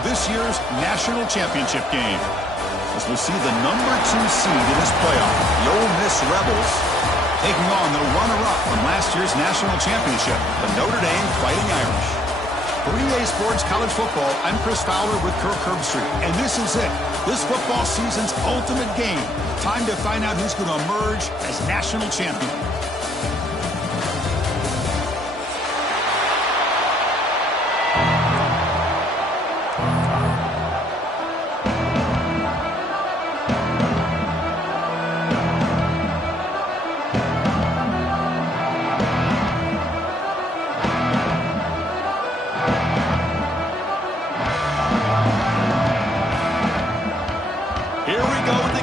of this year's national championship game. As we'll see the #2 seed in this playoff, the Ole Miss Rebels, taking on the runner-up from last year's national championship, the Notre Dame Fighting Irish. For EA Sports College Football, I'm Chris Fowler with Kirk Herbstreit, and this is it. This football season's ultimate game. Time to find out who's going to emerge as national champion.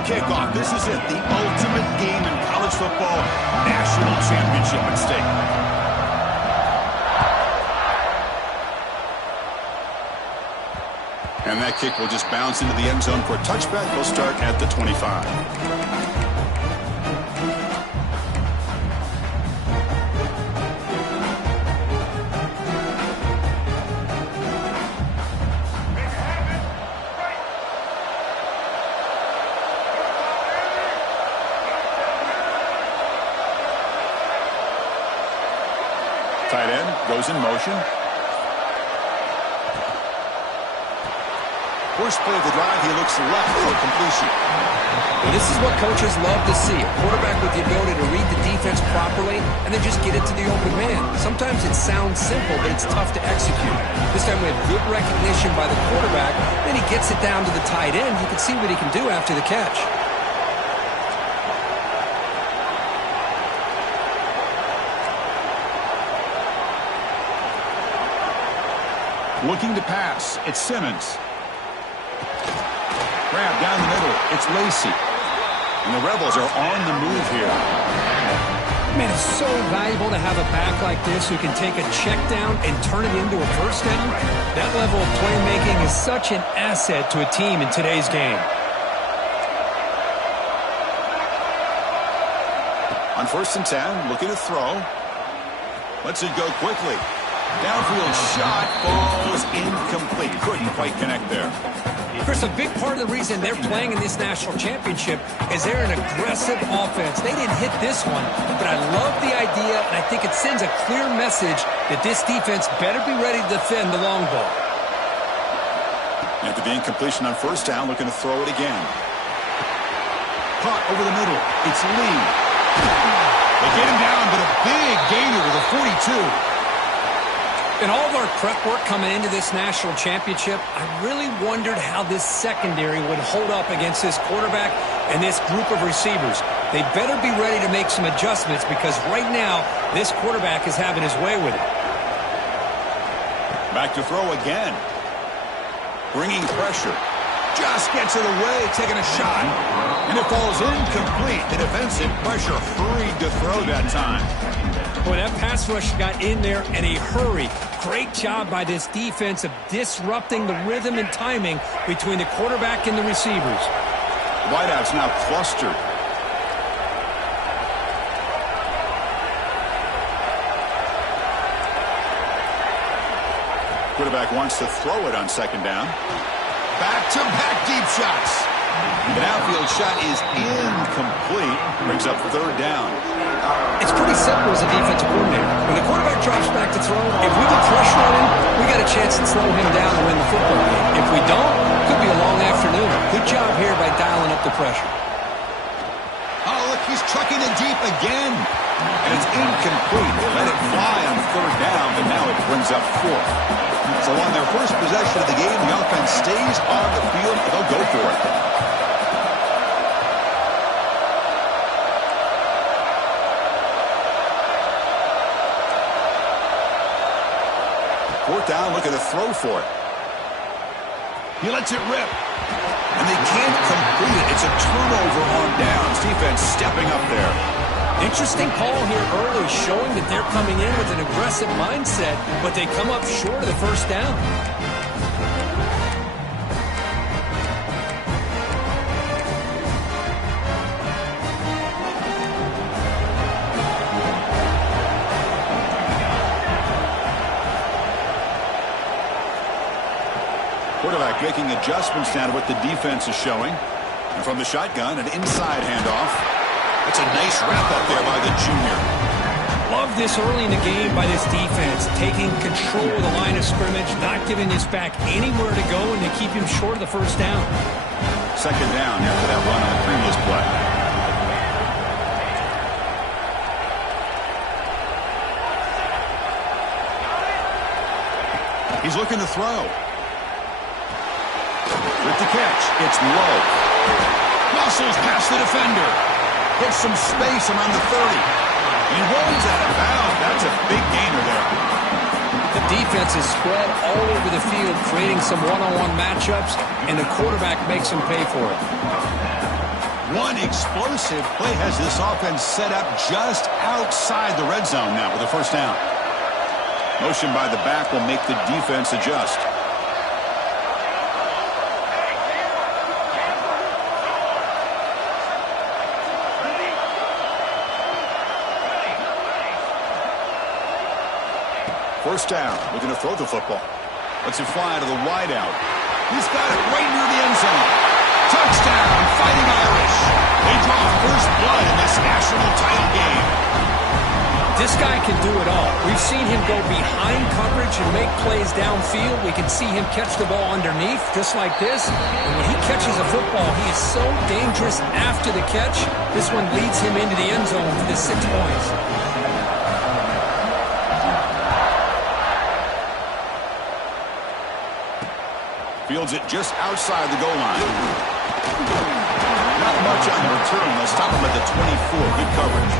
Kickoff. This is it, the ultimate game in college football, national championship at stake. And that kick will just bounce into the end zone for a touchback. He'll start at the 25. Tight end goes in motion. First play of the drive, he looks left for completion. Well, this is what coaches love to see. A quarterback with the ability to read the defense properly and then just get it to the open man. Sometimes it sounds simple, but it's tough to execute. This time we have good recognition by the quarterback. Then he gets it down to the tight end. You can see what he can do after the catch. Looking to pass, it's Simmons. Grab down the middle, it's Lacey. And the Rebels are on the move here. Man, it's so valuable to have a back like this who can take a check down and turn it into a first down. That level of playmaking is such an asset to a team in today's game. On 1st and 10, looking to throw. Lets it go quickly. Downfield shot falls incomplete. Couldn't quite connect there. Chris, a big part of the reason they're playing in this national championship is they're an aggressive offense. They didn't hit this one, but I love the idea, and I think it sends a clear message that this defense better be ready to defend the long ball. After the incompletion on 1st down, looking to throw it again. Caught over the middle. It's Lee. They get him down, but a big gainer to the 42. In all of our prep work coming into this national championship, I really wondered how this secondary would hold up against this quarterback and this group of receivers. They better be ready to make some adjustments because right now, this quarterback is having his way with it. Back to throw again. Bringing pressure. Just gets it away, taking a shot. And it falls incomplete. The defensive pressure hurried to throw that time. Boy, that pass rush got in there in a hurry. Great job by this defense of disrupting the rhythm and timing between the quarterback and the receivers. The wideout's now clustered. Quarterback wants to throw it on 2nd down. Back-to-back deep shots. The outfield shot is incomplete. Brings up 3rd down. It's pretty simple as a defensive coordinator. When the quarterback drops back to throw, if we get pressure on him, we got a chance to slow him down and win the football game. If we don't, it could be a long afternoon. Good job here by dialing up the pressure. Oh, look, he's trucking it deep again. And it's incomplete. They let it fly on 3rd down, but now it brings up 4th. So on their first possession of the game, the offense stays on the field. They'll go for it. 4th down, looking to throw for it. He lets it rip. And they can't complete it. It's a turnover on downs. Defense stepping up there. Interesting call here early, showing that they're coming in with an aggressive mindset, but they come up short of the 1st down. Quarterback making adjustments now to what the defense is showing. And from the shotgun, an inside handoff. That's a nice wrap-up there by the junior. Love this early in the game by this defense, taking control of the line of scrimmage, not giving this back anywhere to go, and to keep him short of the first down. Second down after that run on the previous play. He's looking to throw. With the catch, it's low. Muscles past the defender. Gets some space around the 30. He rolls out of bounds. That's a big gainer there. The defense is spread all over the field, creating some one-on-one matchups, and the quarterback makes them pay for it. One explosive play has this offense set up just outside the red zone now with a first down. Motion by the back will make the defense adjust. First down, looking to throw the football. Lets it fly to the wideout. He's got it right near the end zone. Touchdown, Fighting Irish. They draw first blood in this national title game. This guy can do it all. We've seen him go behind coverage and make plays downfield. We can see him catch the ball underneath, just like this. And when he catches a football, he is so dangerous after the catch. This one leads him into the end zone for the 6 points. Fields it just outside the goal line. Not much on the return. They'll stop him at the 24. Good coverage.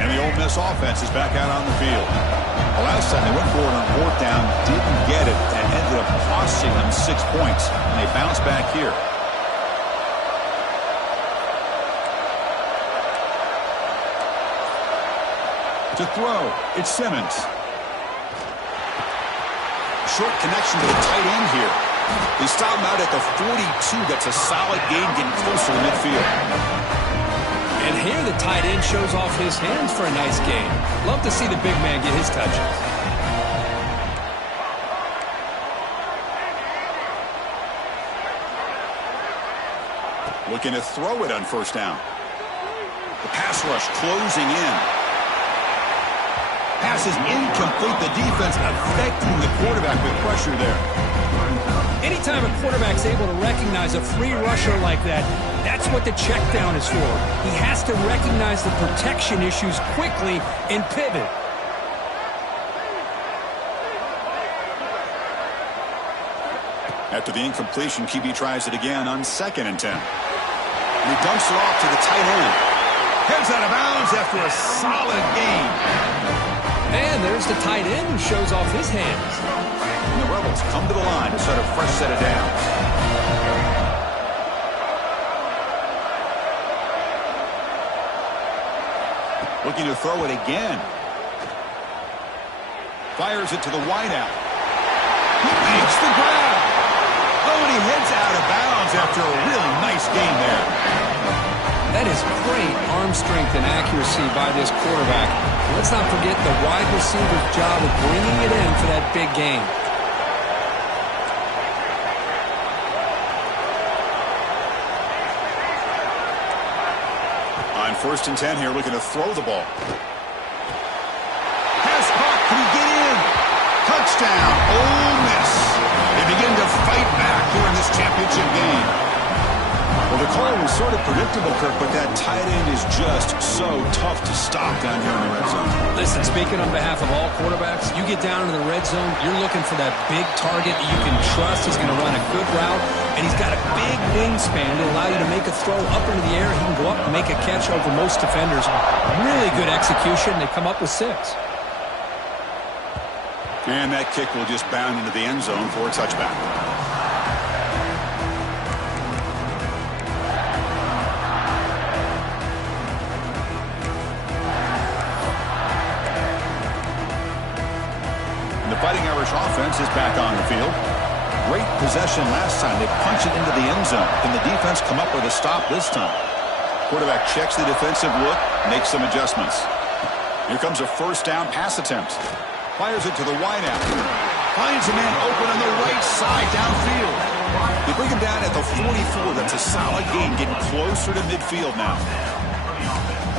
And the Ole Miss offense is back out on the field. The last time they went for it on fourth down, didn't get it, and ended up costing them 6 points. And they bounce back here. To throw, it's Simmons. Short connection to the tight end here. They stop him out at the 42. That's a solid gain, getting closer to midfield. And here the tight end shows off his hands for a nice gain. Love to see the big man get his touches. Looking to throw it on first down. The pass rush closing in. Pass is incomplete. The defense affecting the quarterback with pressure there. Anytime a quarterback's able to recognize a free rusher like that, that's what the check down is for. He has to recognize the protection issues quickly and pivot. After the incompletion, QB tries it again on 2nd and 10. And he dumps it off to the tight end. Heads out of bounds after a solid gain. And there's the tight end who shows off his hands. And the Rebels come to the line to start a fresh set of downs. Looking to throw it again. Fires it to the wideout. He makes the grab. Oh, and he heads out of bounds after a really nice gain there. That is great arm strength and accuracy by this quarterback. Let's not forget the wide receiver's job of bringing it in for that big gain. On 1st and 10 here, looking to throw the ball. Pass caught. Can he get in? Touchdown, Ole Miss. They begin to fight back here in this championship game. Well, the call was sort of predictable, Kirk, but that tight end is just so tough to stop down here in the red zone. Listen, speaking on behalf of all quarterbacks, you get down into the red zone, you're looking for that big target that you can trust. He's going to run a good route, and he's got a big wingspan to allow you to make a throw up into the air. He can go up and make a catch over most defenders. Really good execution. They come up with 6. And that kick will just bound into the end zone for a touchback. The Fighting Irish offense is back on the field. Great possession last time. They punch it into the end zone. Can the defense come up with a stop this time? Quarterback checks the defensive look, makes some adjustments. Here comes a first down pass attempt. Fires it to the wideout. Finds a man open on the right side downfield. They bring him down at the 44. That's a solid gain, getting closer to midfield now.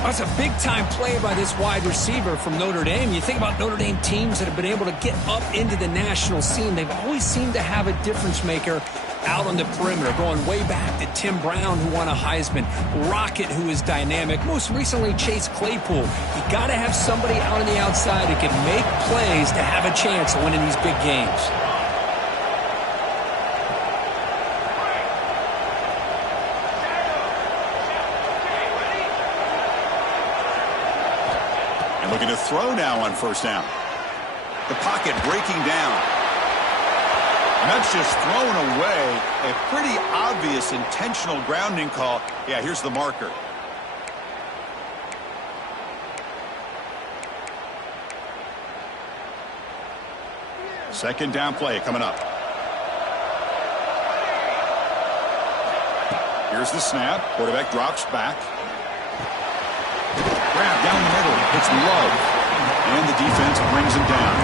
That's a big-time play by this wide receiver from Notre Dame. You think about Notre Dame teams that have been able to get up into the national scene. They've always seemed to have a difference maker out on the perimeter, going way back to Tim Brown, who won a Heisman, Rocket, who is dynamic, most recently Chase Claypool. You got to have somebody out on the outside that can make plays to have a chance of winning these big games. And looking to throw now on first down. The pocket breaking down. And that's just thrown away. A pretty obvious intentional grounding call. Yeah, here's the marker. Second down play coming up. Here's the snap. Quarterback drops back. Grab down the middle. It's Love. And the defense brings him down.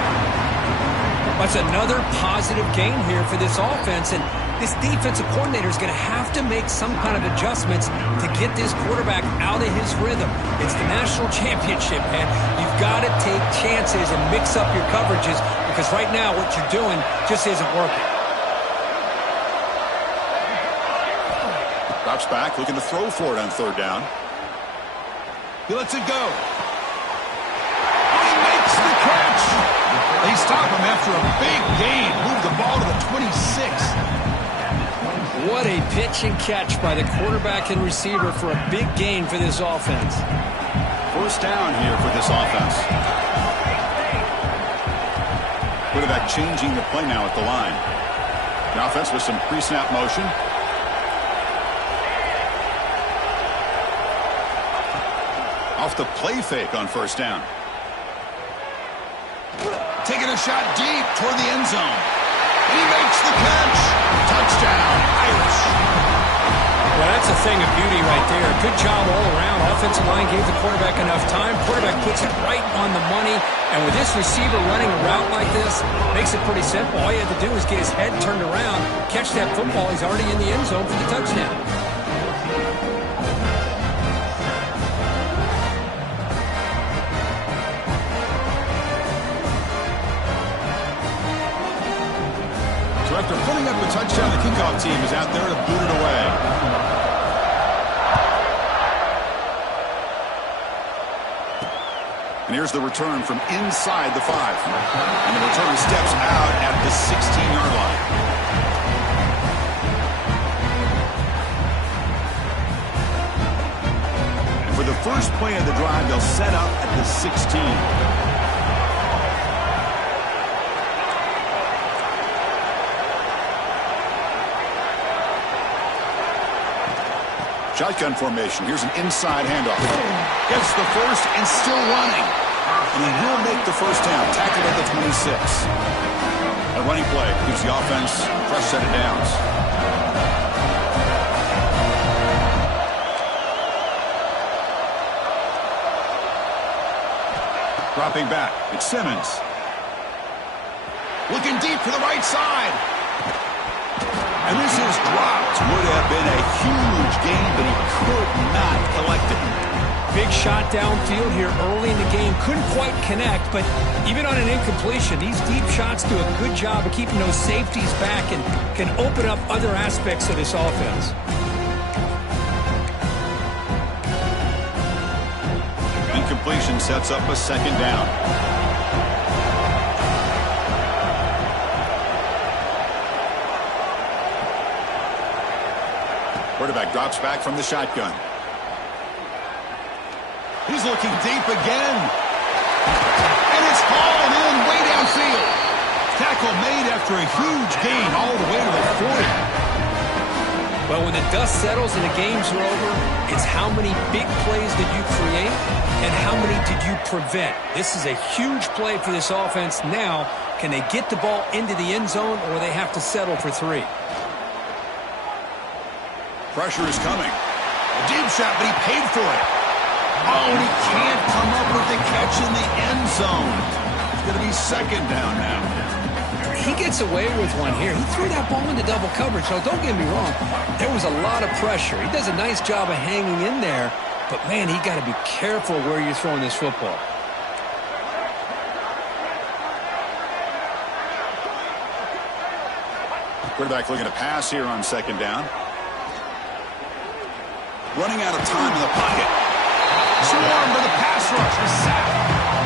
That's another positive gain here for this offense, and this defensive coordinator is going to have to make some kind of adjustments to get this quarterback out of his rhythm. It's the national championship, man. You've got to take chances and mix up your coverages, because right now what you're doing just isn't working. Drops back, looking to throw for it on third down. He lets it go. He makes the catch. They stop him after a big gain. Move the ball to the 26. What a pitch and catch by the quarterback and receiver for a big gain for this offense. First down here for this offense. Quarterback changing the play now at the line. The offense with some pre-snap motion. Off the play fake on first down. Taking a shot deep toward the end zone. And he makes the catch. Touchdown, Irish. Well, that's a thing of beauty right there. Good job all around. Offensive line gave the quarterback enough time. Quarterback puts it right on the money. And with this receiver running a route like this, makes it pretty simple. All you have to do is get his head turned around, catch that football. He's already in the end zone for the touchdown. After putting up the touchdown, the kickoff team is out there to boot it away. And here's the return from inside the 5. And the returner steps out at the 16-yard line. And for the first play of the drive, they'll set up at the 16. Shotgun formation. Here's an inside handoff. Gets the first and still running. And he will make the first down. Tackled at the 26. A running play gives the offense a fresh set of downs. Dropping back. It's Simmons. Looking deep for the right side. And this is dropped. Would have been a huge gain, but he could not collect it. Big shot downfield here early in the game. Couldn't quite connect, but even on an incompletion, these deep shots do a good job of keeping those safeties back and can open up other aspects of this offense. Incompletion sets up a second down. Quarterback drops back from the shotgun. He's looking deep again. And it's hauled in way downfield. Tackle made after a huge gain all the way to the 40. Well, when the dust settles and the games are over, it's how many big plays did you create and how many did you prevent. This is a huge play for this offense. Now, can they get the ball into the end zone or they have to settle for 3? Pressure is coming. A deep shot, but he paid for it. Oh, and he can't come up with the catch in the end zone. It's going to be second down now. He gets away with one here. He threw that ball into double coverage, so don't get me wrong. There was a lot of pressure. He does a nice job of hanging in there, but, man, he got to be careful where you're throwing this football. Quarterback looking to pass here on second down. Running out of time in the pocket. Swarmed by the pass rush. Is sacked.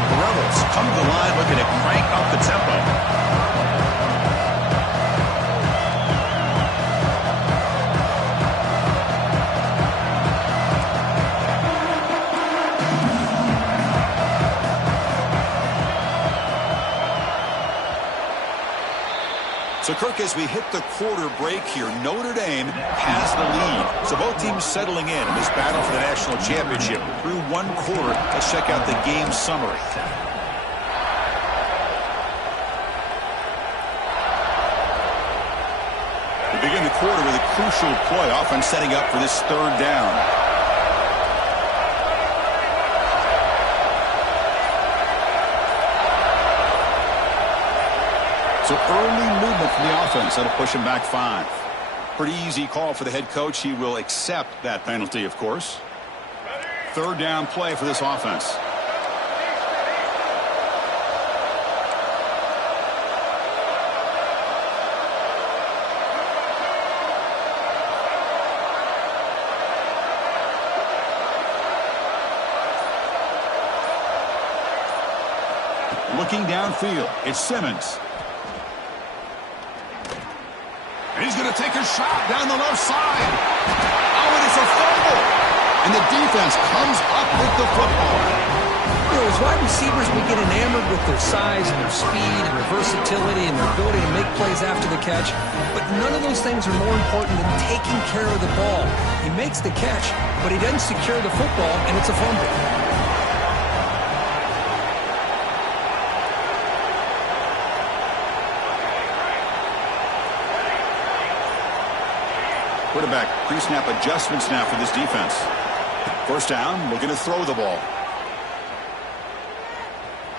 The Rebels come to the line looking to crank up the tempo. So, Kirk, as we hit the quarter break here, Notre Dame has the lead. So both teams settling in this battle for the national championship. Through one quarter, let's check out the game summary. We begin the quarter with a crucial play, offense setting up for this third down. So early movement from the offense. That'll push him back 5. Pretty easy call for the head coach. He will accept that penalty, of course. Third down play for this offense. Looking downfield, it's Simmons. And he's going to take a shot down the left side. Oh, and it's a fumble. And the defense comes up with the football. You know, as wide receivers, we get enamored with their size and their speed and their versatility and their ability to make plays after the catch. But none of those things are more important than taking care of the ball. He makes the catch, but he doesn't secure the football, and it's a fumble. Quarterback pre-snap adjustments now for this defense. First down, looking to throw the ball.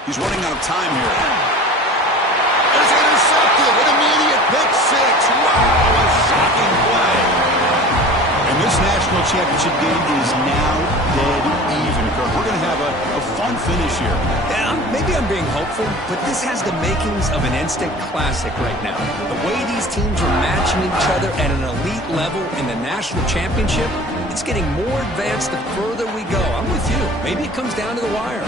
He's running out of time here. It's intercepted. An immediate pick 6. Wow, a shocking play. And this national championship game is now dead even, Kirk. We're going to have a fun finish here. Yeah, maybe I'm being hopeful, but this has the makings of an instant classic right now. The way these teams are matching each other at an elite level in the national championship, it's getting more advanced the further we go. I'm with you. Maybe it comes down to the wire.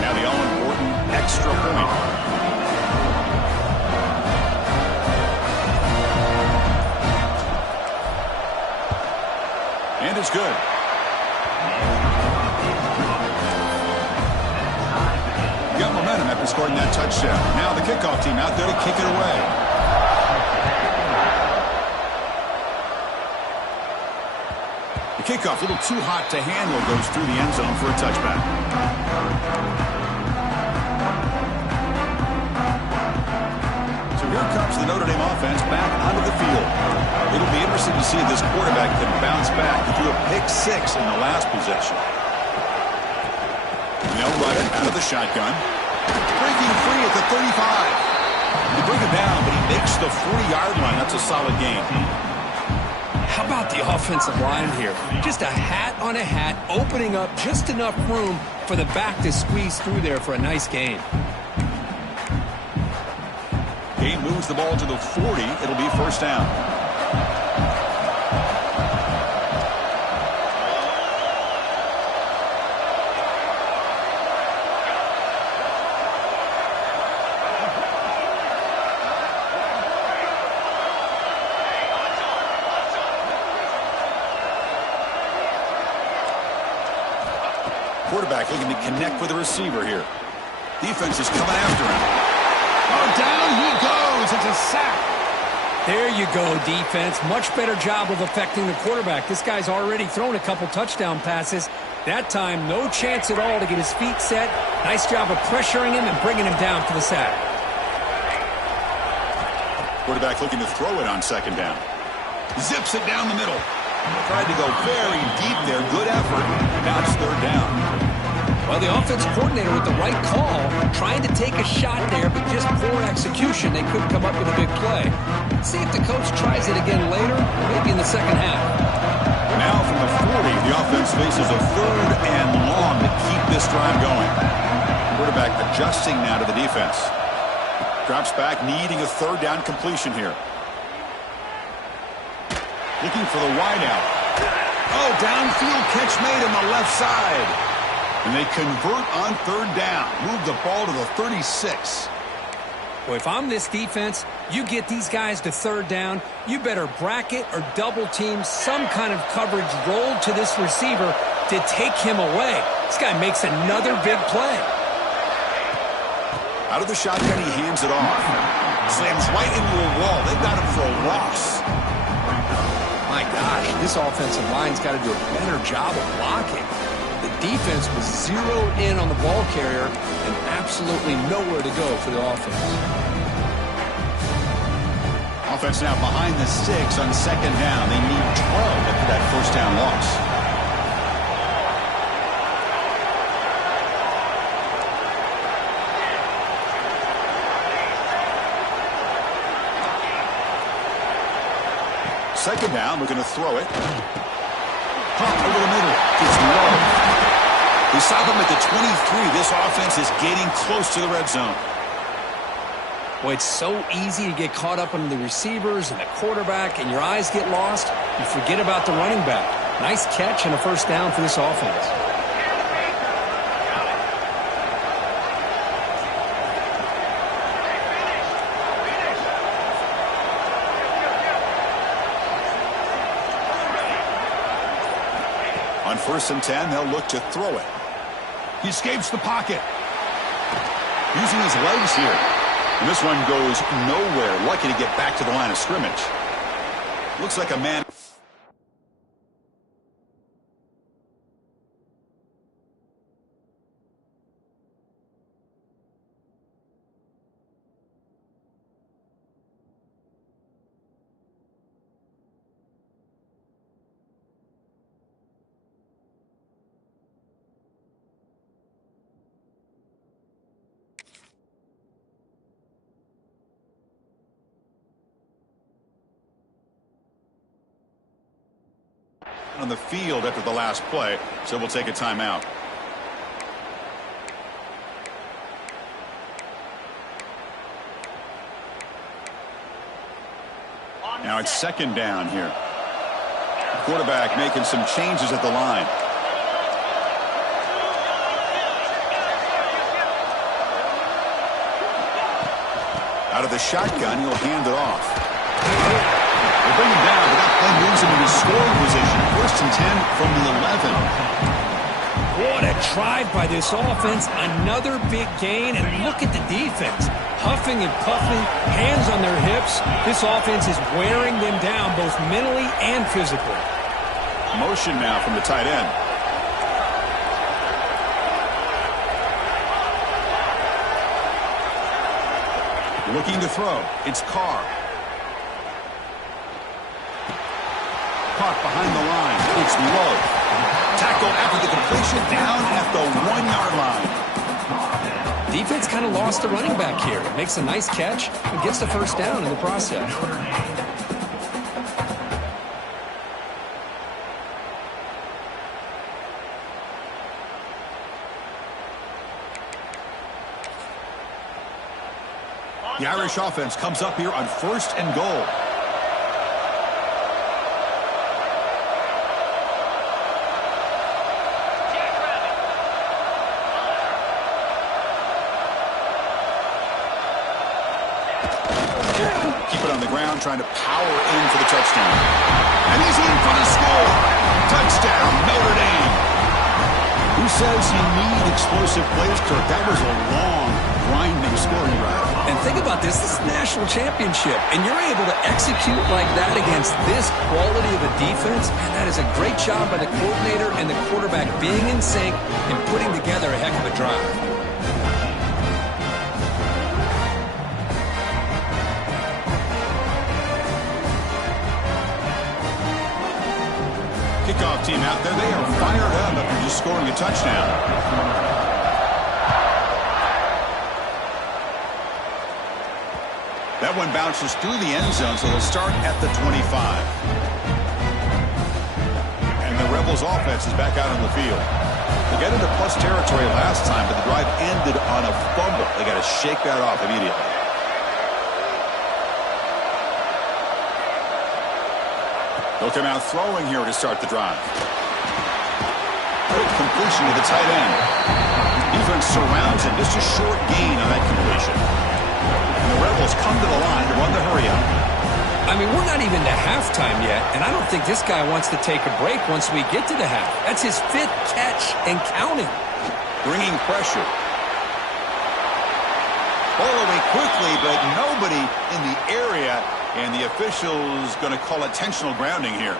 Now the all-important extra point. And it's good. Got momentum after scoring that touchdown. Now the kickoff team out there to kick it away. The kickoff, a little too hot to handle, goes through the end zone for a touchback. So here comes the Notre Dame offense back onto the field. It'll be interesting to see if this quarterback can bounce back. He threw a pick 6 in the last possession. They'll run it out of the shotgun. Breaking free at the 35. They bring it down, but he makes the 40-yard line. That's a solid gain. How about the offensive line here? Just a hat on a hat, opening up just enough room for the back to squeeze through there for a nice gain. Gain moves the ball to the 40. It'll be first down. Quarterback looking to connect with the receiver here. Defense is coming after him. Oh, down he goes. It's a sack. There you go, defense. Much better job of affecting the quarterback. This guy's already thrown a couple touchdown passes. That time, no chance at all to get his feet set. Nice job of pressuring him and bringing him down for the sack. Quarterback looking to throw it on second down. Zips it down the middle. Tried to go very deep there. Good effort. Now it's third down. Well, the offense coordinator with the right call, trying to take a shot there, but just poor execution. They couldn't come up with a big play. Let's see if the coach tries it again later, maybe in the second half. Now from the 40, the offense faces a 3rd and long to keep this drive going. Quarterback adjusting now to the defense. Drops back, needing a 3rd down completion here. Looking for the wideout. Oh, downfield catch made on the left side. And they convert on 3rd down. Move the ball to the 36. Well, if I'm this defense, you get these guys to 3rd down, you better bracket or double team some kind of coverage rolled to this receiver to take him away. This guy makes another big play. Out of the shotgun, he hands it off. Slams right into a wall. They got him for a loss. My gosh, this offensive line's got to do a better job of blocking. The defense was zeroed in on the ball carrier and absolutely nowhere to go for the offense. Offense now behind the 6 on 2nd down. They need 12 after that 1st down loss. Second down, we're going to throw it. Pump over the middle. It's low. They stop him at the 23. This offense is getting close to the red zone. Boy, it's so easy to get caught up on the receivers and the quarterback, and your eyes get lost. You forget about the running back. Nice catch and a 1st down for this offense. On 1st and 10, they'll look to throw it. He escapes the pocket. Using his legs here. And this one goes nowhere. Lucky to get back to the line of scrimmage. Looks like a man. On the field after the last play, so we'll take a timeout. Now it's 2nd down here. Quarterback making some changes at the line. Out of the shotgun, he'll hand it off. They bring him down, but that play moves him into scoring position. 1st and 10 from the 11. What a drive by this offense. Another big gain, and look at the defense. Huffing and puffing, hands on their hips. This offense is wearing them down both mentally and physically. Motion now from the tight end. Looking to throw. It's Carr. Caught behind the line. It's low. Tackle after the completion, down at the 1-yard line. Defense kind of lost the running back here. Makes a nice catch and gets the 1st down in the process. The Irish offense comes up here on 1st and goal. Keep it on the ground, trying to power in for the touchdown. And he's in for the score. Touchdown, Notre Dame. Who says you need explosive plays, Kirk? That was a long, grinding scoring drive. And think about this. This is a national championship, and you're able to execute like that against this quality of a defense, and that is a great job by the coordinator and the quarterback being in sync and putting together a heck of a drive. Kickoff team out there, they are fired up after just scoring a touchdown. That one bounces through the end zone, so they'll start at the 25. And the Rebels offense is back out on the field. They got into plus territory last time, but the drive ended on a fumble. They got to shake that off immediately. They'll come out throwing here to start the drive. Quick completion to the tight end. Defense surrounds him. Just a short gain on that completion. And the Rebels come to the line to run the hurry up. I mean, we're not even to halftime yet, and I don't think this guy wants to take a break once we get to the half. That's his 5th catch and counting. Bringing pressure. Ball away quickly, but nobody in the area, and the official's going to call intentional grounding here.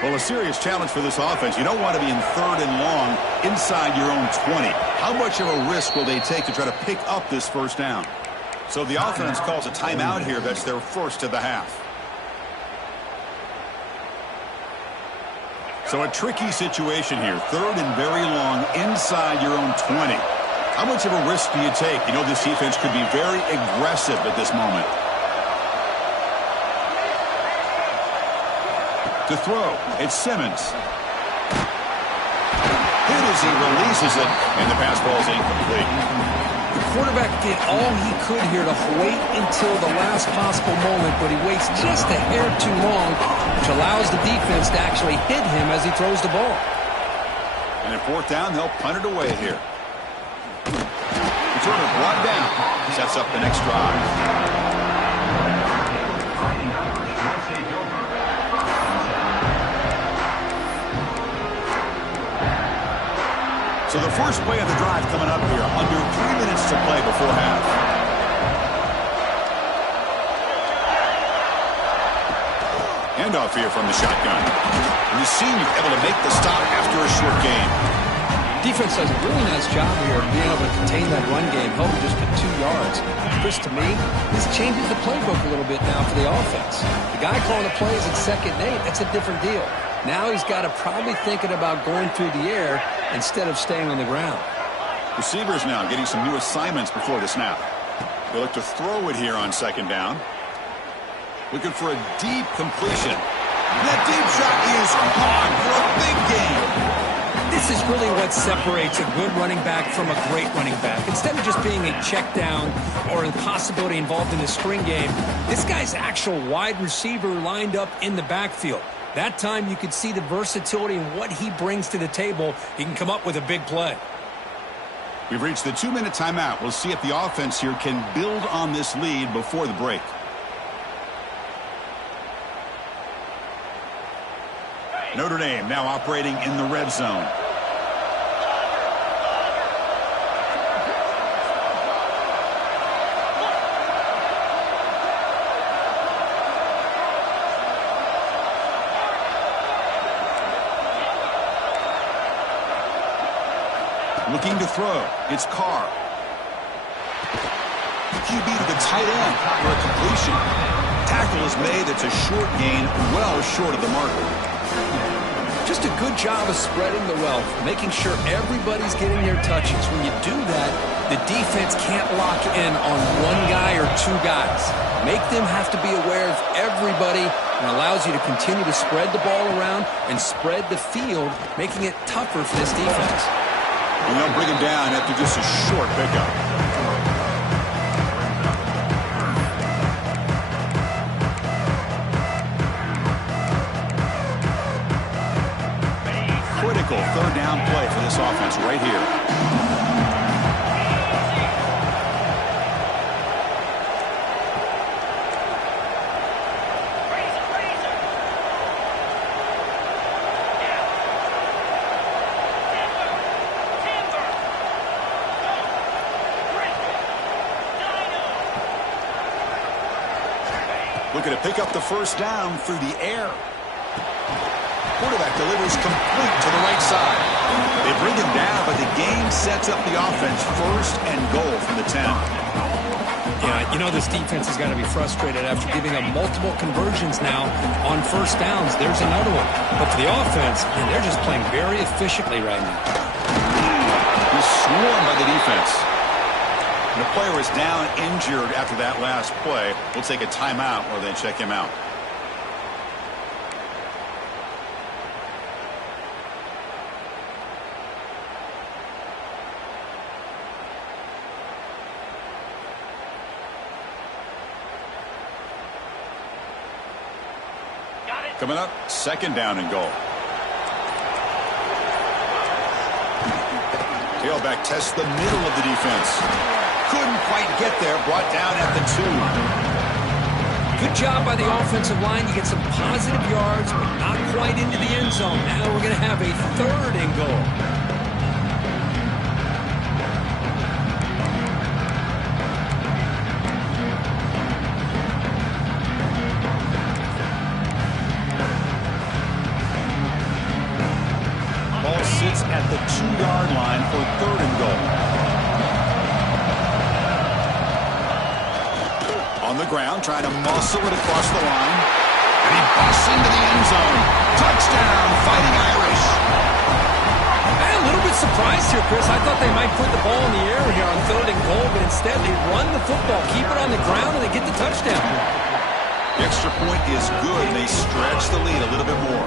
Well, a serious challenge for this offense. You don't want to be in 3rd and long inside your own 20. How much of a risk will they take to try to pick up this first down? So the offense calls a timeout here. That's their first of the half. So a tricky situation here. 3rd and very long inside your own 20. How much of a risk do you take? You know this defense could be very aggressive at this moment. To throw, it's Simmons. Hit as he releases it, and the pass ball is incomplete. The quarterback did all he could here to wait until the last possible moment, but he waits just a hair too long, which allows the defense to actually hit him as he throws the ball. And at 4th down, they'll punt it away here. Returner brought down. Sets up the next drive. So the first play of the drive coming up here. Under 3 minutes to play before half. Handoff here from the shotgun. And the senior able to make the stop after a short game. Defense does a really nice job here of being able to contain that run game, held just for 2 yards. Chris, to me, this changes the playbook a little bit now for the offense. The guy calling the plays at 2nd and 8, that's a different deal. Now he's got to probably thinking about going through the air instead of staying on the ground. Receivers now getting some new assignments before the snap. They look to throw it here on 2nd down. Looking for a deep completion. And that deep shot is caught for a big gain. This is really what separates a good running back from a great running back. Instead of just being a check down or a possibility involved in a screen game, this guy's actual wide receiver lined up in the backfield. That time you could see the versatility and what he brings to the table. He can come up with a big play. We've reached the 2-minute timeout. We'll see if the offense here can build on this lead before the break. Notre Dame now operating in the red zone. Looking to throw. It's Carr. QB to the tight end for a completion. Tackle is made. It's a short gain, well short of the marker. Just a good job of spreading the wealth, making sure everybody's getting their touches. When you do that, the defense can't lock in on one guy or 2 guys. Make them have to be aware of everybody, and allows you to continue to spread the ball around and spread the field, making it tougher for this defense. And they'll bring him down after just a short pickup. Critical 3rd down play for this offense right here. Looking to pick up the first down through the air. Quarterback delivers complete to the right side. They bring him down, but the game sets up the offense 1st and goal from the 10. Yeah, you know this defense has got to be frustrated after giving up multiple conversions now on 1st downs. There's another one. But for the offense, man, they're just playing very efficiently right now. He's swarmed by the defense. The player is down injured after that last play. We'll take a timeout or then check him out. Coming up, second down and goal. Tailback tests the middle of the defense. Couldn't quite get there. Brought down at the 2. Good job by the offensive line. You get some positive yards, but not quite into the end zone. Now we're going to have a third and goal. Sits at the 2-yard line for third and goal. On the ground, trying to muscle it across the line. And he busts into the end zone. Touchdown, Fighting Irish. I'm a little bit surprised here, Chris. I thought they might put the ball in the air here on third and goal, but instead they run the football, keep it on the ground, and they get the touchdown. The extra point is good, and they stretch the lead a little bit more.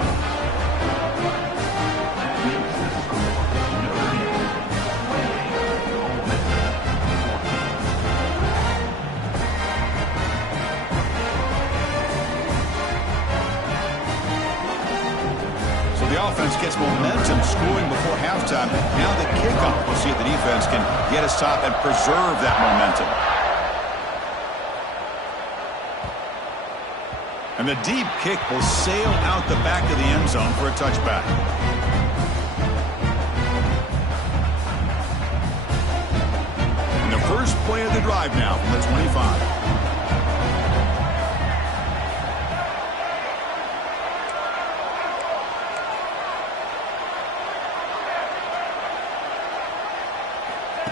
The offense gets momentum scoring before halftime. Now the kickoff. We'll see if the defense can get a stop and preserve that momentum. And the deep kick will sail out the back of the end zone for a touchback. And the first play of the drive now from the 25.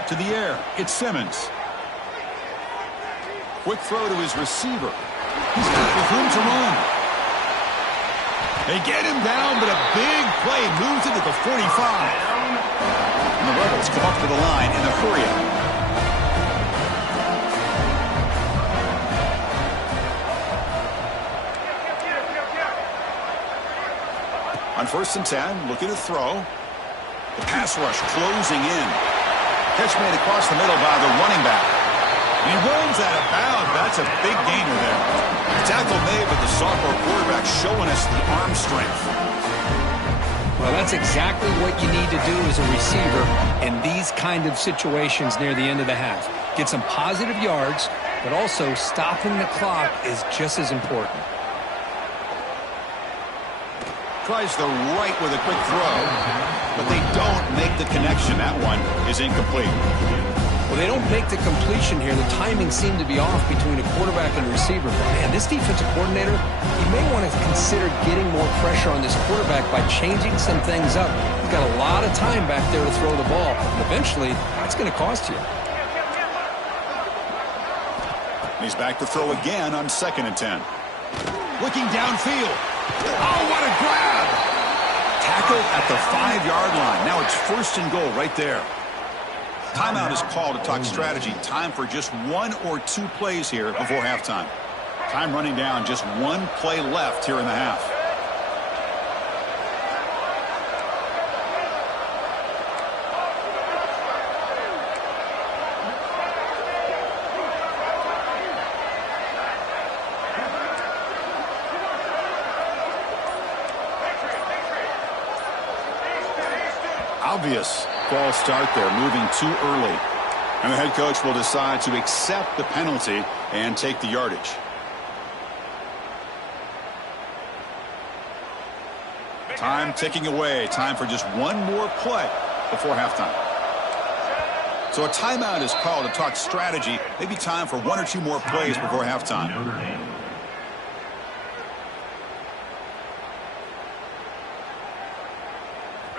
To the air, it's Simmons. Quick throw to his receiver. He's got room to run. They get him down, but a big play moves it to the 45. And the Rebels come up to the line in a hurry up. On 1st and 10, looking to throw. The pass rush closing in. Catch made across the middle by the running back. He runs out of bounds. That's a big gainer there. Tackle made, but the sophomore quarterback showing us the arm strength. Well, that's exactly what you need to do as a receiver in these kind of situations near the end of the half. Get some positive yards, but also stopping the clock is just as important. Tries the right with a quick throw, but they don't make the connection. That one is incomplete. Well, they don't make the completion here. The timing seemed to be off between a quarterback and a receiver. But, man, this defensive coordinator, he may want to consider getting more pressure on this quarterback by changing some things up. He's got a lot of time back there to throw the ball. And eventually, that's going to cost you. He's back to throw again on 2nd and 10. Looking downfield. Oh, what a grab! Tackle at the 5-yard line. Now it's 1st and goal right there. Timeout is called to talk strategy. Time for just 1 or 2 plays here before halftime. Time running down. Just 1 play left here in the half. Obvious false start there, moving too early. And the head coach will decide to accept the penalty and take the yardage. Time ticking away. Time for just 1 more play before halftime. So a timeout is called to talk strategy. Maybe time for 1 or 2 more plays before halftime.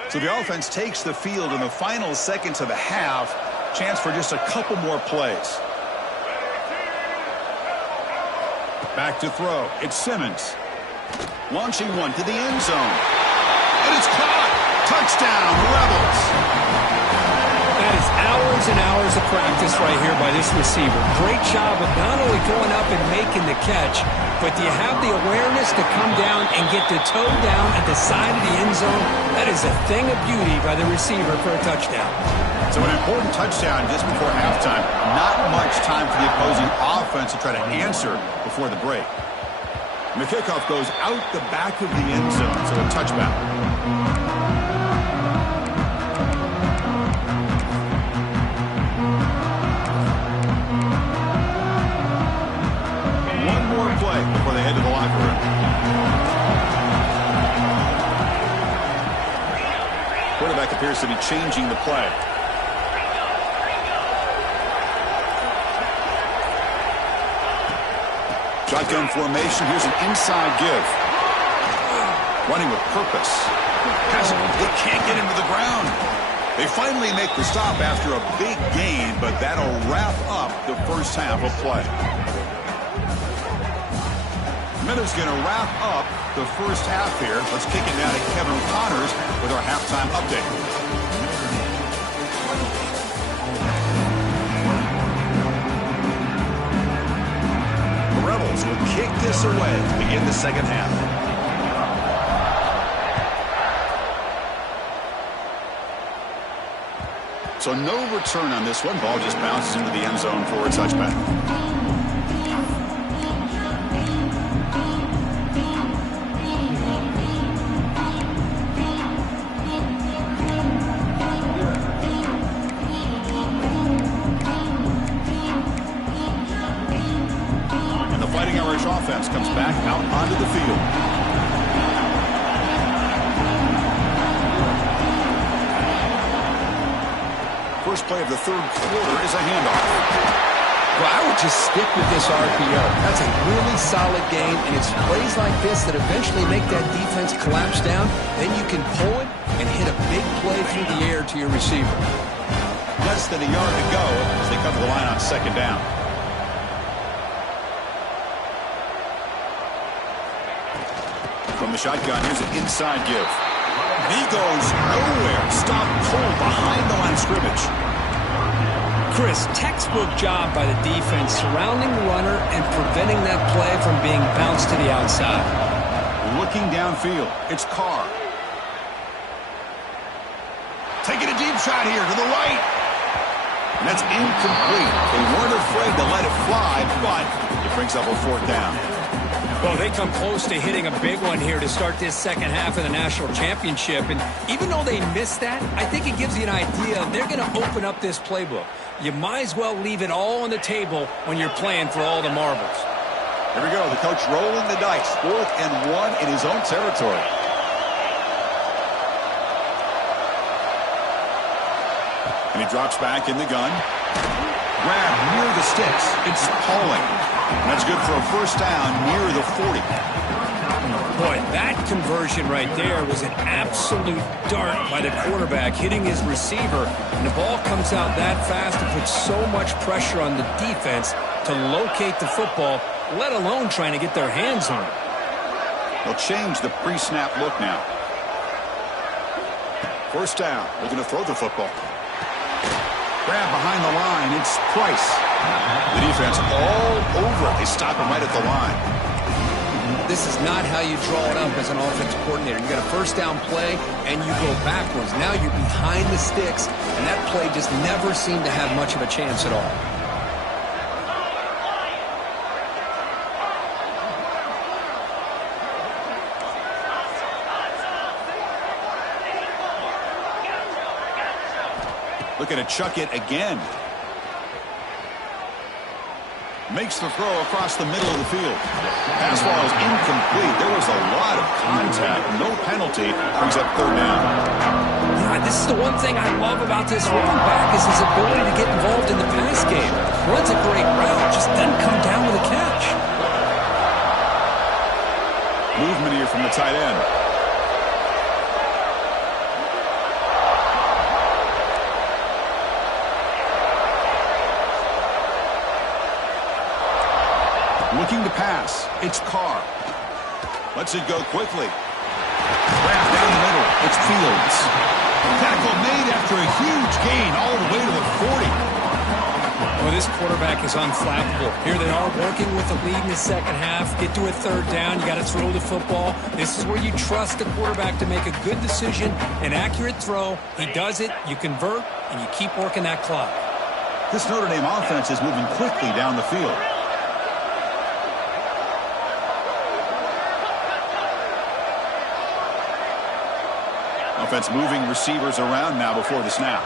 So the offense takes the field in the final seconds of the half. Chance for just a couple more plays. Back to throw. It's Simmons. Launching one to the end zone. And it's caught. Touchdown, Rebels. That is Hours and hours of practice right here by this receiver. Great job of not only going up and making the catch, but do you have the awareness to come down and get the toe down at the side of the end zone? That is a thing of beauty by the receiver for a touchdown. So an important touchdown just before halftime. Not much time for the opposing offense to try to answer before the break. And the kickoff goes out the back of the end zone, so a touchback. One more play before they head to the locker room. Quarterback appears to be changing the play. Shotgun formation. Here's an inside give. Running with purpose. They can't get him to the ground. They finally make the stop after a big gain, but that'll wrap up the first half of play. Miller's going to wrap up the first half here. Let's kick it now to Kevin Connors with our halftime update. Will kick this away to begin the second half. So no return on this one. Ball just bounces into the end zone for a touchback. Offense comes back out onto the field. First play of the third quarter is a handoff. Well, I would just stick with this RPO. That's a really solid game, and it's plays like this that eventually make that defense collapse down. Then you can pull it and hit a big play through the air to your receiver. Less than a yard to go as they come to the line on second down. From the shotgun, here's an inside give. And he goes nowhere. Stop cold behind the line of scrimmage. Chris, textbook job by the defense surrounding the runner and preventing that play from being bounced to the outside. Looking downfield, it's Carr. Taking a deep shot here to the right. And that's incomplete. They weren't afraid to let it fly, but it brings up a fourth down. Well, they come close to hitting a big one here to start this second half of the national championship. And even though they missed that, I think it gives you an idea they're going to open up this playbook. You might as well leave it all on the table when you're playing for all the marbles. Here we go. The coach rolling the dice. 4th and 1 in his own territory. And he drops back in the gun. Grab near the sticks. It's Pauling. And that's good for a first down near the 40. Boy, that conversion right there was an absolute dart by the quarterback hitting his receiver. And the ball comes out that fast to put so much pressure on the defense to locate the football, let alone trying to get their hands on it. They'll change the pre-snap look now. First down. Looking to throw the football. Grab behind the line. It's Price. The defense all over it. They stop him right at the line. This is not how you draw it up as an offensive coordinator. You got a first down play, and you go backwards. Now you're behind the sticks, and that play just never seemed to have much of a chance at all. Looking to chuck it again. Makes the throw across the middle of the field. Pass ball is incomplete. There was a lot of contact. No penalty. Brings up third down. Yeah, this is the one thing I love about this running back is his ability to get involved in the pass game. Runs a great route, just doesn't come down with a catch. Movement here from the tight end. Looking to pass. It's Carr. Lets it go quickly. Wrapped down the middle. It's Fields. Tackle made after a huge gain all the way to the 40. Well, this quarterback is unflappable. Here they are working with the lead in the second half. Get to a third down. You got to throw the football. This is where you trust the quarterback to make a good decision, an accurate throw. He does it, you convert, and you keep working that clock. This Notre Dame offense is moving quickly down the field. Offense moving receivers around now before the snap.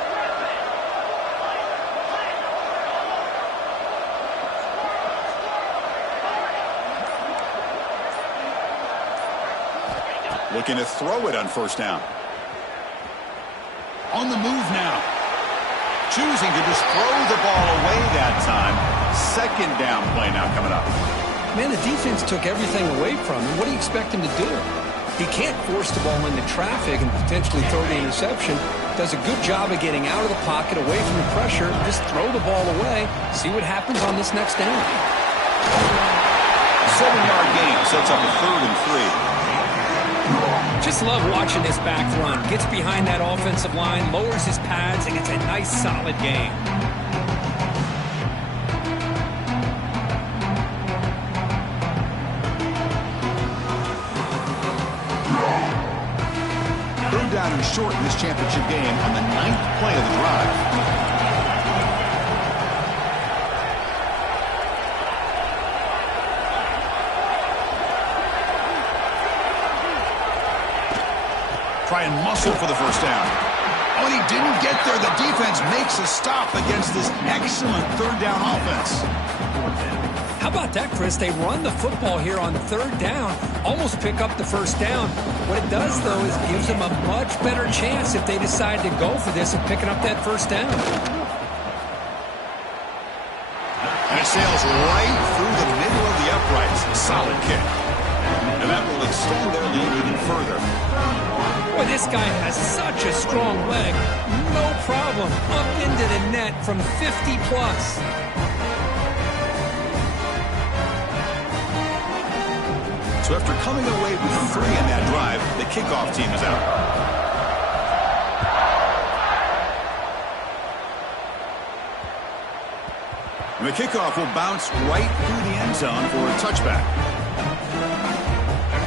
Looking to throw it on first down. On the move now. Choosing to just throw the ball away that time. Second down play now coming up. Man, the defense took everything away from him. What do you expect him to do? He can't force the ball into traffic and potentially throw the interception. Does a good job of getting out of the pocket, away from the pressure. Just throw the ball away. See what happens on this next down. 7-yard gain sets up a 3rd and 3. Just love watching this back run. Gets behind that offensive line, lowers his pads, and gets a nice solid gain. Third down and short in this championship game on the 9th play of the drive. Try and muscle for the first down. Oh, and he didn't get there. The defense makes a stop against this excellent third down offense. How about that, Chris? They run the football here on third down, almost pick up the first down. What it does, though, is it gives them a much better chance if they decide to go for this and picking up that first down. And it sails right through the middle of the uprights. Solid kick. And that will extend their lead even further. Boy, this guy has such a strong leg. No problem. Up into the net from 50 plus. So after coming away with 3 in that drive, the kickoff team is out. And the kickoff will bounce right through the end zone for a touchback.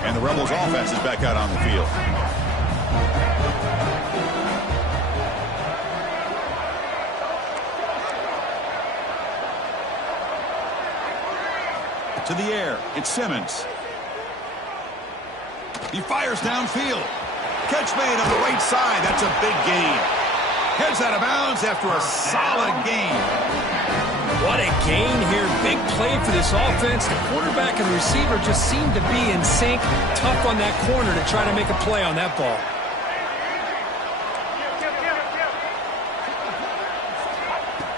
And the Rebels offense is back out on the field. To the air, it's Simmons. He fires downfield. Catch made on the right side. That's a big gain. Heads out of bounds after a solid gain. What a gain here. Big play for this offense. The quarterback and the receiver just seem to be in sync. Tough on that corner to try to make a play on that ball.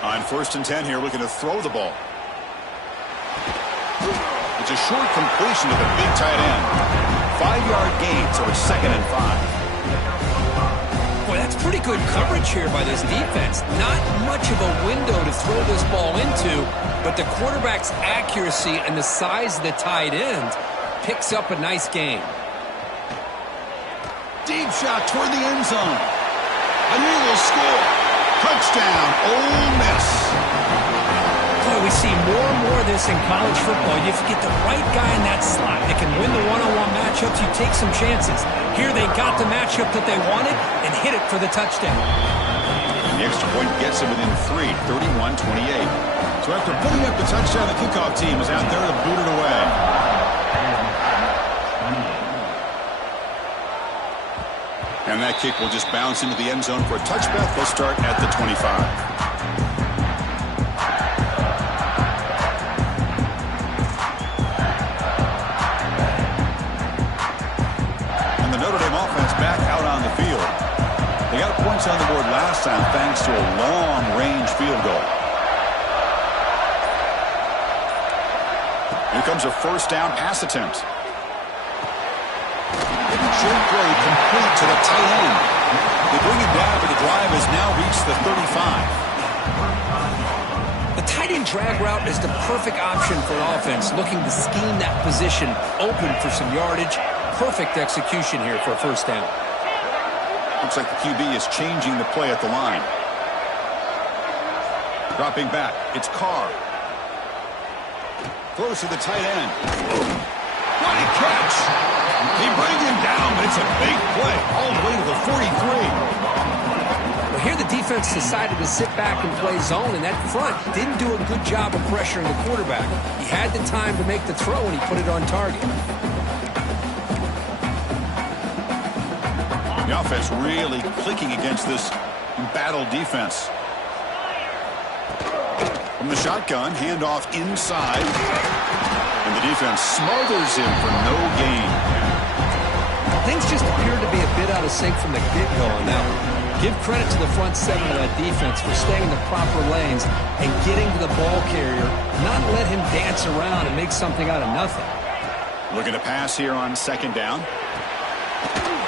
On 1st and 10 here, looking to throw the ball. It's a short completion to the big tight end. 5-yard gain, so it's 2nd and 5. Boy, that's pretty good coverage here by this defense. Not much of a window to throw this ball into, but the quarterback's accuracy and the size of the tight end picks up a nice gain. Deep shot toward the end zone. And he will score. Touchdown, Ole Miss. Boy, we see more and more of this in college football. If you get the right guy in that slot that can win the one-on-one matchups, you take some chances. Here they got the matchup that they wanted and hit it for the touchdown. And the extra point gets them within 3, 31-28. So after putting up the touchdown, the kickoff team is out there to boot it away. And that kick will just bounce into the end zone for a touchback. They'll start at the 25. Back out on the field. They got points on the board last time thanks to a long-range field goal. Here comes a first down pass attempt. Short throw complete to the tight end. They bring it down, but the drive has now reached the 35. The tight end drag route is the perfect option for an offense looking to scheme that position open for some yardage. Perfect execution here for a first down. Looks like the QB is changing the play at the line. Dropping back, it's Carr. Throws to the tight end. What a catch! They bring him down, but it's a big play all the way to the 43. Well, here the defense decided to sit back and play zone, and that front didn't do a good job of pressuring the quarterback. He had the time to make the throw, and he put it on target. The offense really clicking against this embattled defense. From the shotgun, handoff inside. And the defense smothers him for no gain. Things just appeared to be a bit out of sync from the get-go on that one. Give credit to the front seven of that defense for staying in the proper lanes and getting to the ball carrier, not let him dance around and make something out of nothing. Looking to pass here on second down.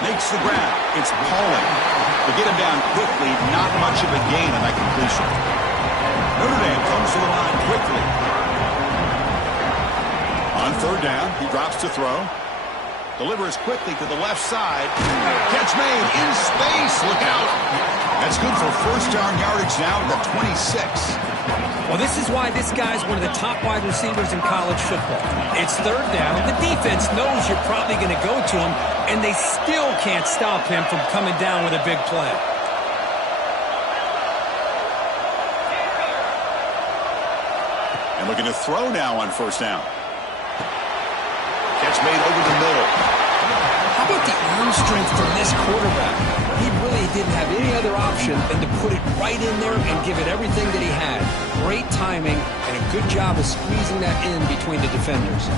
Makes the grab. It's Pauling. To get him down quickly, not much of a gain on that completion. Notre Dame comes to the line quickly. On third down, he drops to throw. Delivers quickly to the left side. Catch made in space. Look out. That's good for first down yardage now at the 26. Well, this is why this guy's one of the top wide receivers in college football. It's third down. The defense knows you're probably going to go to him, and they still can't stop him from coming down with a big play. And looking to throw now on first down. Catch made over the middle. How about the arm strength from this quarterback? He really didn't have any other option than to put it right in there and give it everything that he had. Great timing and a good job of squeezing that in between the defenders.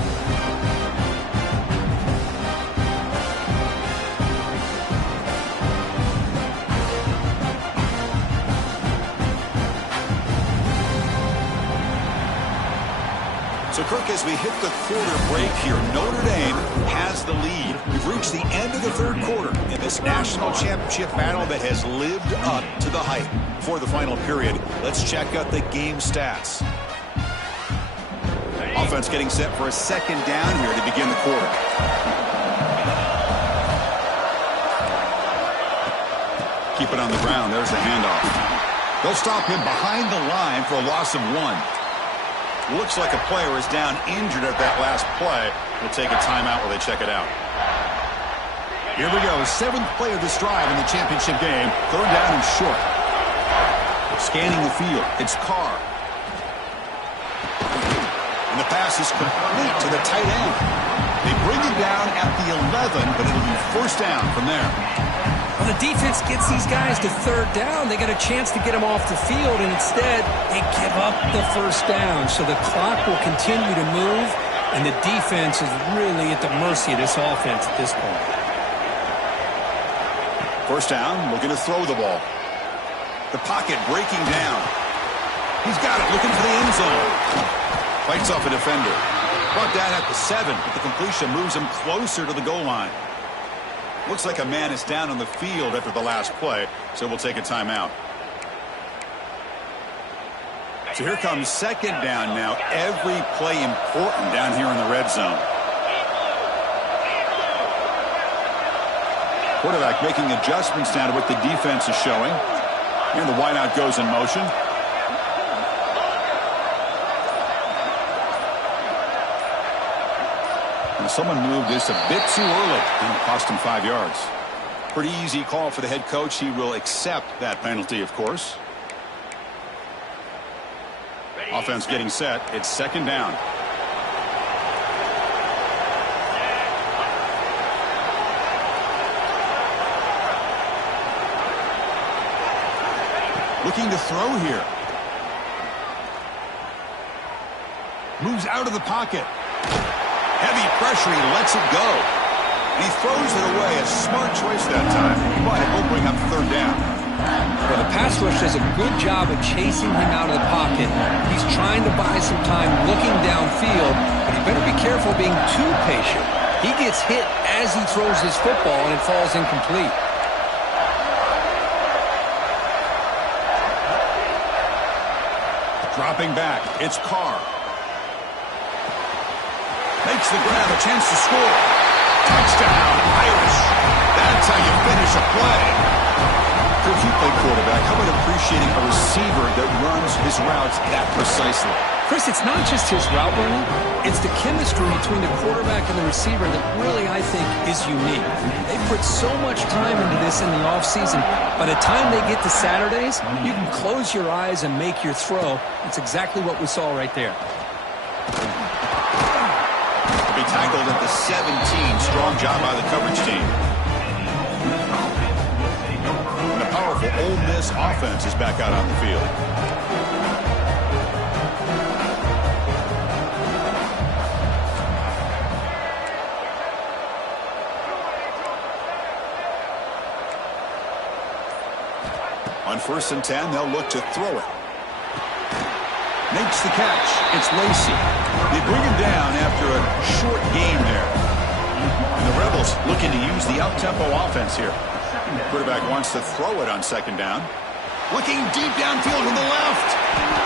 So, Kirk, as we hit the quarter break here, Notre Dame has the lead. We've reached the end of the third quarter in this national championship battle that has lived up to the hype. For the final period, let's check out the game stats. Offense getting set for a second down here to begin the quarter. Keep it on the ground. There's the handoff. They'll stop him behind the line for a loss of 1. Looks like a player is down injured at that last play. We'll take a timeout while they check it out. Here we go. 7th play of this drive in the championship game. Third down and short. Scanning the field. It's Carr. And the pass is complete to the tight end. They bring him down at the 11, but it'll be first down from there. When the defense gets these guys to third down, they got a chance to get them off the field, and instead they give up the first down. So the clock will continue to move, and the defense is really at the mercy of this offense at this point. First down, looking to throw the ball. The pocket breaking down. He's got it, looking for the end zone. Fights off a defender. Brought down at the 7, but the completion moves him closer to the goal line. Looks like a man is down on the field after the last play, so we'll take a timeout. So here comes second down now. Every play important down here in the red zone. Quarterback making adjustments now to what the defense is showing. And the wideout goes in motion. Someone moved this a bit too early, and it cost him 5 yards. Pretty easy call for the head coach. He will accept that penalty, of course. Offense getting set. It's second down. Looking to throw here. Moves out of the pocket. Heavy pressure, he lets it go. And he throws it away. A smart choice that time, but it will bring up third down. Well, the pass rush does a good job of chasing him out of the pocket. He's trying to buy some time looking downfield, but he better be careful being too patient. He gets hit as he throws his football, and it falls incomplete. Dropping back, it's Carr. Makes the grab, a chance to score. Touchdown, Irish. That's how you finish a play. If you play quarterback, how about appreciating a receiver that runs his routes that precisely? Chris, it's not just his route running. It's the chemistry between the quarterback and the receiver that really, I think, is unique. They put so much time into this in the offseason. By the time they get to Saturdays, you can close your eyes and make your throw. It's exactly what we saw right there. To be tackled at the 17. Strong job by the coverage team. And the powerful Ole Miss offense is back out on the field. On 1st and 10, they'll look to throw it. Makes the catch. It's Lacey. They bring him down after a short game there. And the Rebels looking to use the up-tempo offense here. Quarterback wants to throw it on 2nd down. Looking deep downfield to the left.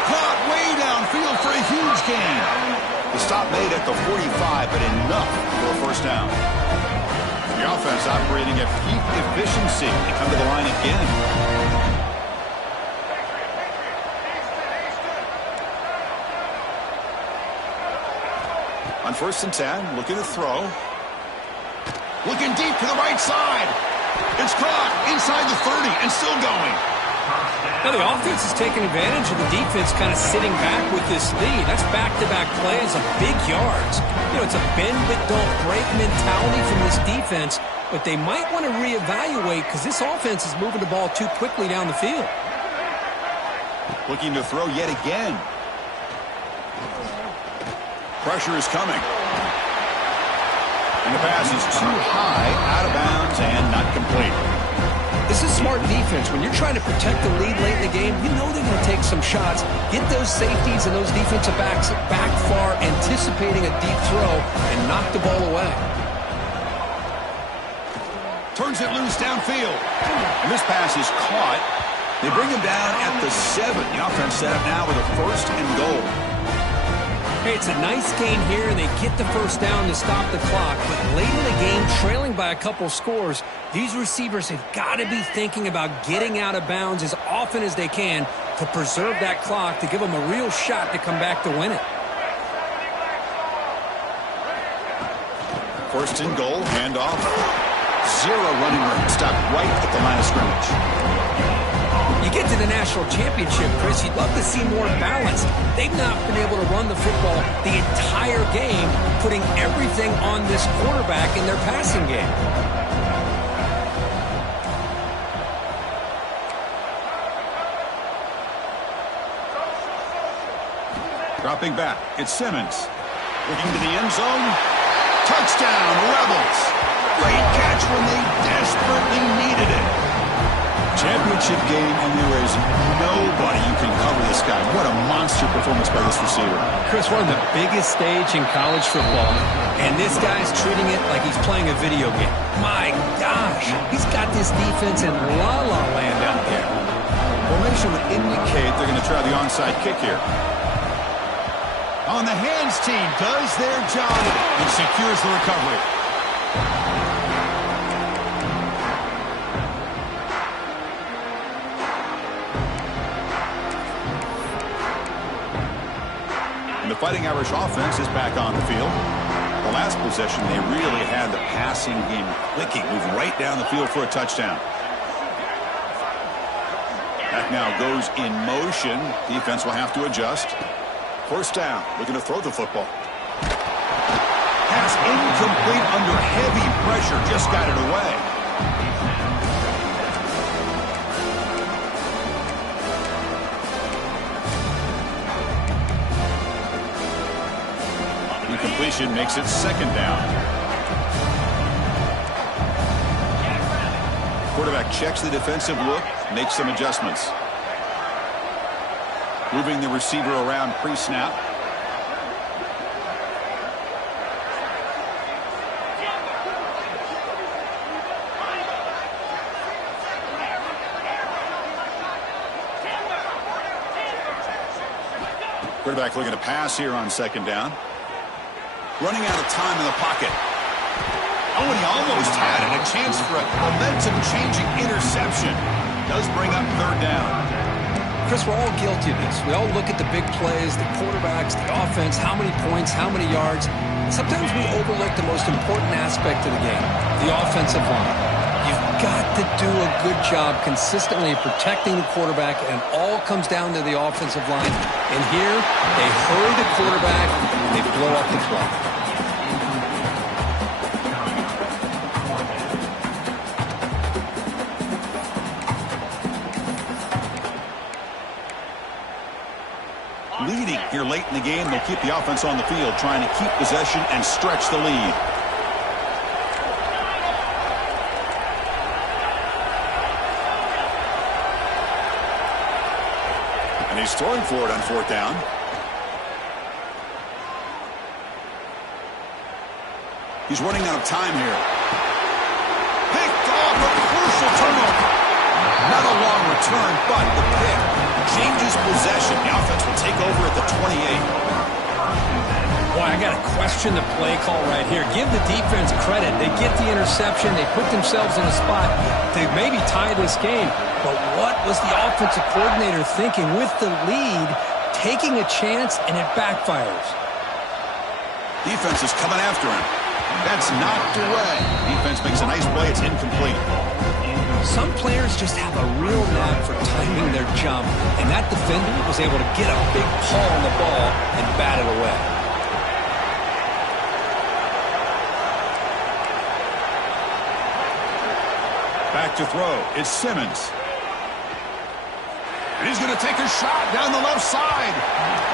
Caught way downfield for a huge gain. The stop made at the 45, but enough for a 1st down. The offense operating at peak efficiency. They come to the line again. On 1st and 10, looking to throw. Looking deep to the right side. It's caught inside the 30 and still going. Now the offense is taking advantage of the defense kind of sitting back with this lead. That's back-to-back plays of big yards. You know, it's a bend but don't break mentality from this defense, but they might want to reevaluate because this offense is moving the ball too quickly down the field. Looking to throw yet again. Pressure is coming. And the pass is too high, out of bounds, and not complete. This is smart defense. When you're trying to protect the lead late in the game, you know they're going to take some shots. Get those safeties and those defensive backs back far, anticipating a deep throw, and knock the ball away. Turns it loose downfield. And this pass is caught. They bring him down at the 7. The offense set up now with a 1st and goal. Hey, it's a nice gain here, and they get the 1st down to stop the clock. But late in the game, trailing by a couple scores, these receivers have got to be thinking about getting out of bounds as often as they can to preserve that clock, to give them a real shot to come back to win it. 1st and goal, handoff. 0 running room, stopped right at the line of scrimmage. You get to the national championship, Chris, you'd love to see more balance. They've not been able to run the football the entire game, putting everything on this quarterback in their passing game. Dropping back, it's Simmons. Looking to the end zone. Touchdown, Rebels. Great catch when they desperately needed it. Championship game, and there is nobody who can cover this guy. What a monster performance by this receiver. Chris, one of the biggest stage in college football, and this guy's treating it like he's playing a video game. My gosh, he's got this defense in la-la land out there. Formation would indicate they're going to try the onside kick here. On the hands team does their job and secures the recovery. The Fighting Irish offense is back on the field. The last possession, they really had the passing game clicking. Moved right down the field for a touchdown. That now goes in motion. Defense will have to adjust. 1st down, looking to throw the football. Pass incomplete under heavy pressure. Just got it away. Incompletion makes it 2nd down. Quarterback checks the defensive look, makes some adjustments. Moving the receiver around pre-snap. Quarterback looking to pass here on 2nd down. Running out of time in the pocket. Oh, and he almost had it. A chance for a momentum-changing interception. Does bring up third down. Chris, we're all guilty of this. We all look at the big plays, the quarterbacks, the offense, how many points, how many yards. Sometimes we overlook the most important aspect of the game, the offensive line. You've got to do a good job consistently protecting the quarterback, and it all comes down to the offensive line. And here, they hurry the quarterback, and they blow up the play. Leading here late in the game, they'll keep the offense on the field, trying to keep possession and stretch the lead. And he's throwing for it on fourth down. He's running out of time here. Picked off, a crucial turnover. Not a long return, but the pick changes possession. The offense will take over at the 28. Boy, I got to question the play call right here. Give the defense credit. They get the interception. They put themselves in a spot to maybe tie this game. But what was the offensive coordinator thinking with the lead, taking a chance, and it backfires? Defense is coming after him. That's knocked away. Defense makes a nice play. It's incomplete. Some players just have a real knack for timing their jump, and that defender was able to get a big paw on the ball and bat it away. Back to throw. It's Simmons. And he's going to take a shot down the left side.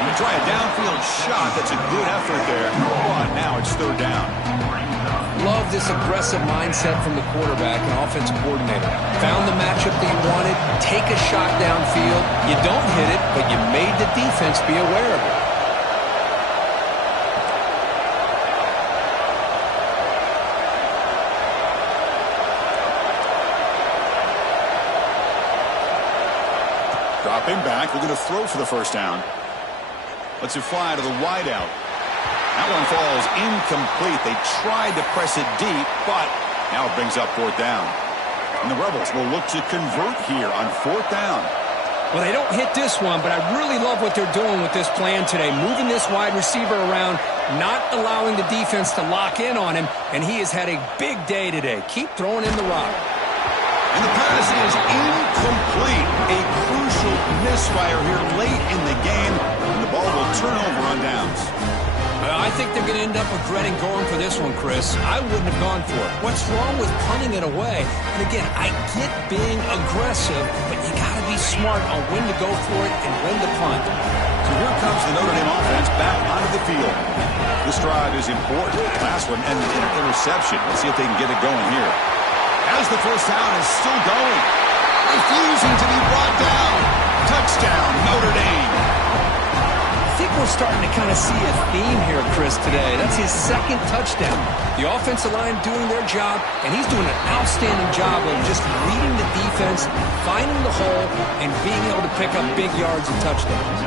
Going to try a downfield shot. That's a good effort there. But now it's third down. Love this aggressive mindset from the quarterback and offensive coordinator. Found the matchup that you wanted, take a shot downfield. You don't hit it, but you made the defense be aware of it. Dropping back, we're going to throw for the first down. Lets it fly to the wideout. That one falls incomplete. They tried to press it deep, but now it brings up fourth down. And the Rebels will look to convert here on fourth down. Well, they don't hit this one, but I really love what they're doing with this plan today. Moving this wide receiver around, not allowing the defense to lock in on him, and he has had a big day today. Keep throwing in the rock. And the pass is incomplete. A crucial misfire here late in the game, and the ball will turn over on downs. I think they're going to end up regretting going for this one, Chris. I wouldn't have gone for it. What's wrong with punting it away? And again, I get being aggressive, but you got to be smart on when to go for it and when to punt. So here comes the Notre Dame offense back onto the field. This drive is important. The last one ended in an interception. Let's see if they can get it going here. As the first down is still going. Refusing to be brought down. Touchdown, Notre Dame. I think we're starting to kind of see a theme here, Chris, today. That's his second touchdown. The offensive line doing their job, and he's doing an outstanding job of just leading the defense, finding the hole, and being able to pick up big yards and touchdowns.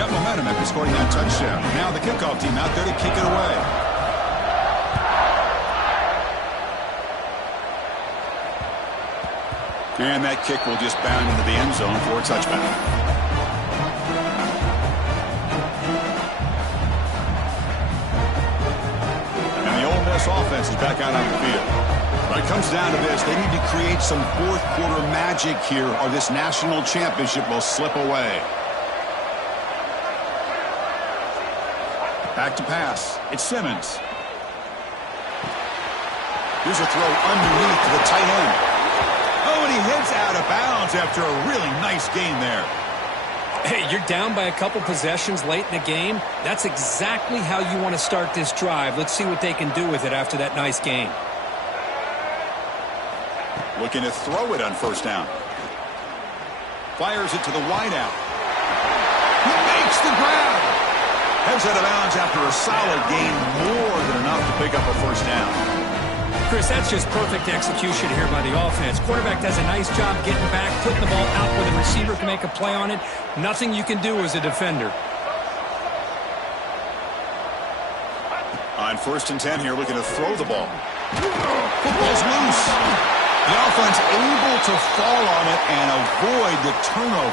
Got momentum after scoring that touchdown. Now the kickoff team out there to kick it away. And that kick will just bound into the end zone for a touchback. And the Ole Miss offense is back out on the field. But it comes down to this. They need to create some fourth quarter magic here, or this national championship will slip away. Back to pass. It's Simmons. Here's a throw underneath to the tight end. Oh, and he hits out of bounds after a really nice game there. Hey, you're down by a couple possessions late in the game. That's exactly how you want to start this drive. Let's see what they can do with it after that nice game. Looking to throw it on first down. Fires it to the wideout. He makes the grab. Heads out of bounds after a solid gain, more than enough to pick up a first down. Chris, that's just perfect execution here by the offense. Quarterback does a nice job getting back, putting the ball out where the receiver can make a play on it. Nothing you can do as a defender. On 1st and 10 here, looking to throw the ball. Football's loose. The offense able to fall on it and avoid the turnover.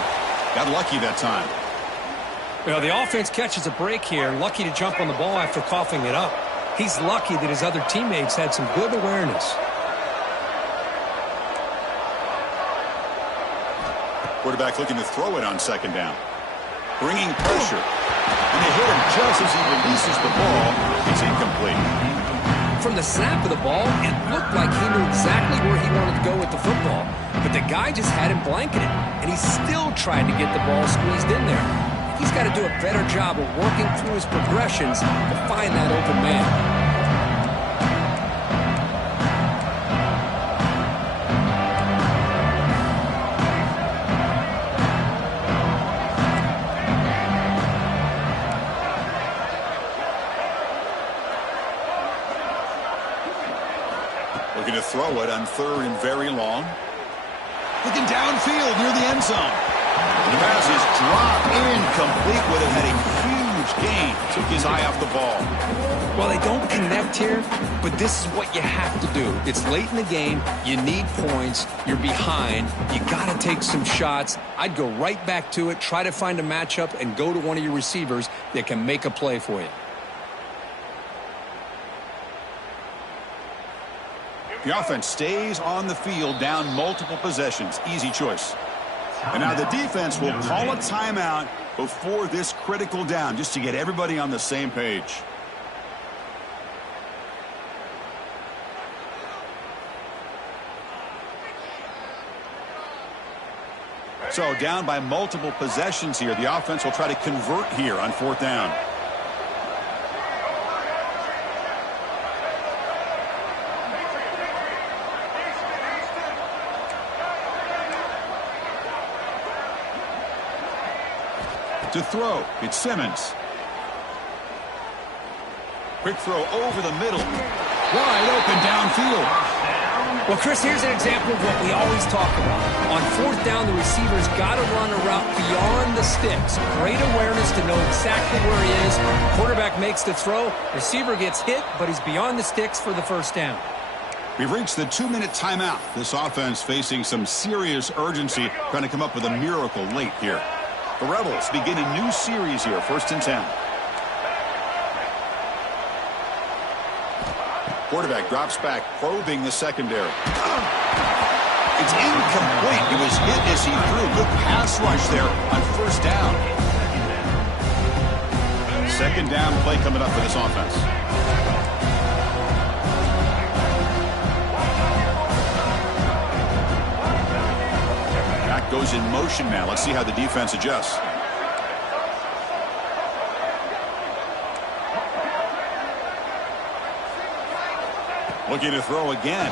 Got lucky that time. Well, the offense catches a break here. Lucky to jump on the ball after coughing it up. He's lucky that his other teammates had some good awareness. Quarterback looking to throw it on 2nd down. Bringing pressure. And they hit him just as he releases the ball. It's incomplete. From the snap of the ball, it looked like he knew exactly where he wanted to go with the football. But the guy just had him blanketed, and he still tried to get the ball squeezed in there. He's got to do a better job of working through his progressions to find that open man. Looking to throw it on 3rd and very long. Looking downfield near the end zone. The pass is dropped incomplete. Would have had a huge gain. Took his eye off the ball. Well, they don't connect here, but this is what you have to do. It's late in the game. You need points. You're behind. You got to take some shots. I'd go right back to it, try to find a matchup, and go to one of your receivers that can make a play for you. The offense stays on the field, down multiple possessions. Easy choice. And now the defense will call a timeout before this critical down, just to get everybody on the same page. So down by multiple possessions here. The offense will try to convert here on 4th down. To throw, it's Simmons. Quick throw over the middle. Wide open downfield. Well, Chris, here's an example of what we always talk about. On 4th down, the receiver's got to run a route beyond the sticks. Great awareness to know exactly where he is. Quarterback makes the throw. Receiver gets hit, but he's beyond the sticks for the 1st down. We've reached the 2-minute timeout. This offense facing some serious urgency, trying to come up with a miracle late here. The Rebels begin a new series here, 1st and 10. Quarterback drops back, probing the secondary. It's incomplete. It was hit as he threw. Good pass rush there on 1st down. 2nd down play coming up for this offense. Goes in motion now. Let's see how the defense adjusts. Looking to throw again.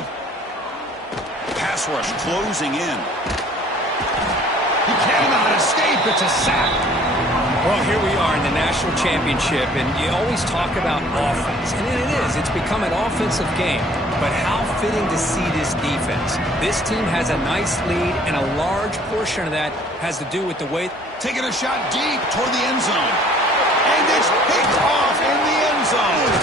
Pass rush closing in. He cannot escape. It's a sack. Well, here we are in the national championship, and you always talk about offense. And it is. It's become an offensive game. But how fitting to see this defense. This team has a nice lead, and a large portion of that has to do with the way... Taking a shot deep toward the end zone. And it's picked off in the end zone.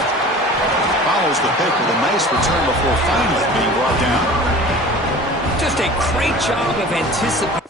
Follows the pick with a nice return before finally being brought down. Just a great job of anticipating.